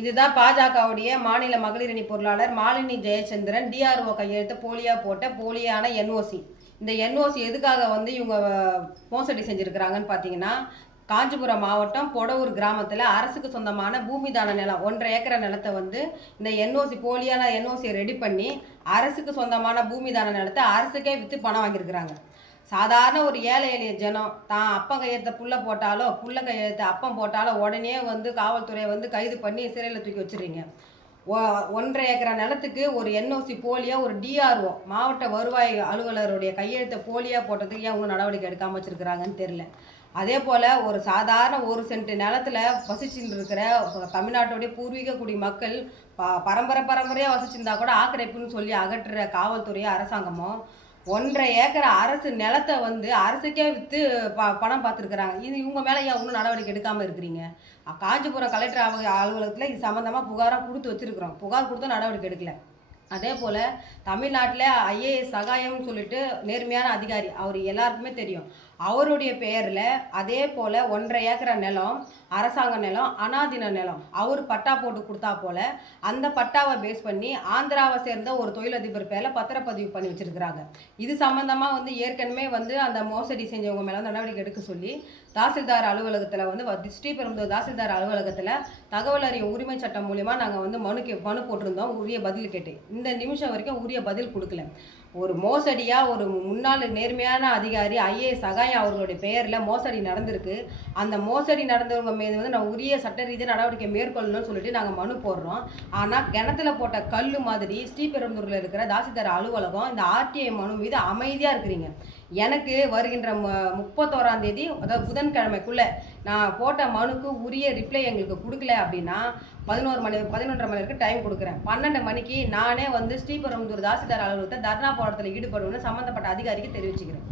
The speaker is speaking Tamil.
இதுதான் பாஜகவுடைய மாநில மகளிர் அணி பொருளாளர் மாலினி ஜெயச்சந்திரன் டிஆர்ஓ கையெழுத்து போலியா போட்ட போலியான என்ஓசி இந்த என்ஓசி எதுக்காக வந்து இவங்க மோசடி செஞ்சுருக்கிறாங்கன்னு பார்த்தீங்கன்னா காஞ்சிபுரம் மாவட்டம் பொடவூர் கிராமத்தில் அரசுக்கு சொந்தமான பூமிதான நிலம் ஒன்றரை ஏக்கரை நிலத்தை வந்து இந்த என்ஓசி போலியான என்ஓசியை ரெடி பண்ணி அரசுக்கு சொந்தமான பூமிதான நிலத்தை அரசுக்கே விற்று பணம் வாங்கியிருக்கிறாங்க சாதாரண ஒரு ஏழை எளிய ஜனம் தான் அப்பம் கையெழுத்த புள்ள போட்டாலோ புள்ள கையெழுத்த அப்பம் போட்டாலோ உடனே வந்து காவல்துறையை வந்து கைது பண்ணி சிறையில் தூக்கி வச்சுருங்க ஒன்றரை ஏக்கரா நிலத்துக்கு ஒரு என்ஓசி போலியாக ஒரு டிஆர்ஓ மாவட்ட வருவாய் அலுவலருடைய கையெழுத்தை போலியாக போட்டதுக்கு ஏன் ஒன்றும் நடவடிக்கை எடுக்காமல் வச்சுருக்கிறாங்கன்னு தெரில அதே போல் ஒரு சாதாரண ஒரு சென்ட் நிலத்தில் வசிச்சுட்டு இருக்கிற தமிழ்நாட்டோடைய பூர்வீக குடி மக்கள் ப பரம்பரை பரம்பரையாக வசிச்சிருந்தா கூட ஆக்கிரமிப்புன்னு சொல்லி அகற்றுற காவல்துறையோ அரசாங்கமோ ஒன்றரை ஏக்கர் அரசு நிலத்தை வந்து அரசுக்கே விற்று ப பணம் பார்த்துருக்குறாங்க இது இவங்க மேலே ஏன் ஒன்றும் நடவடிக்கை எடுக்காமல் இருக்கிறீங்க காஞ்சிபுரம் கலெக்டர் அலுவலகத்தில் இது சம்மந்தமாக புகாராக கொடுத்து வச்சுருக்குறோம் புகார் கொடுத்தா நடவடிக்கை எடுக்கலை அதே போல் தமிழ்நாட்டில் ஐஏஎஸ் சகாயம்னு சொல்லிட்டு நேர்மையான அதிகாரி அவர் எல்லாருக்குமே தெரியும் அவருடைய பெயரில் அதே போல் ஒன்றரை ஏக்கர் நிலம் அரசாங்க நிலம் அனாதின நிலம் அவர் பட்டா போட்டு கொடுத்தா போல் அந்த பட்டாவை பேஸ் பண்ணி ஆந்திராவை சேர்ந்த ஒரு தொழிலதிபர் பேரில் பத்திரப்பதிவு பண்ணி வச்சுருக்கிறாங்க இது சம்மந்தமாக வந்து ஏற்கனவே வந்து அந்த மோசடி செஞ்சவங்க மேலே நடவடிக்கை எடுக்க சொல்லி தாசில்தார் அலுவலகத்தில் வந்து ஸ்ரீபெரும்புதூர் தாசில்தார் அலுவலகத்தில் தகவல் அறியும் உரிமை சட்டம் மூலிமா நாங்கள் வந்து மனு கே மனு போட்டிருந்தோம் உரிய பதில் கேட்டு இந்த நிமிஷம் வரைக்கும் உரிய பதில் கொடுக்கல ஒரு மோசடியாக ஒரு முன்னாள் நேர்மையான அதிகாரி ஐஏஎஸ் சகாயம் அவர்களுடைய பெயரில் மோசடி நடந்திருக்கு அந்த மோசடி நடந்தவங்க மீது வந்து நான் உரிய சட்ட ரீதியாக நடவடிக்கை மேற்கொள்ளணும்னு சொல்லிட்டு நாங்கள் மனு போடுறோம் ஆனால் கிணத்துல போட்ட கல் மாதிரி ஸ்ரீபெரும்புதூரில் இருக்கிற தாசிதர் அலுவலகம் இந்த ஆர்டிஐ மனு மீது அமைதியாக இருக்கிறீங்க எனக்கு வருகின்ற மு முப்பத்தோராம் தேதி அதாவது புதன்கிழமைக்குள்ளே நான் போட்ட மனுக்கு உரிய ரிப்ளை எங்களுக்கு கொடுக்கல அப்படின்னா பதினோரு மணி பதினொன்றரை மணி வரைக்கும் டைம் கொடுக்குறேன் பன்னெண்டு மணிக்கு நானே வந்து ஸ்ரீபெரும்புதூர் தாசிதார் அலுவலகத்தை தர்ணா போராட்டத்தில் ஈடுபடுவேன்னு சம்மந்தப்பட்ட அதிகாரிக்கு தெரிவிச்சுக்கிறேன்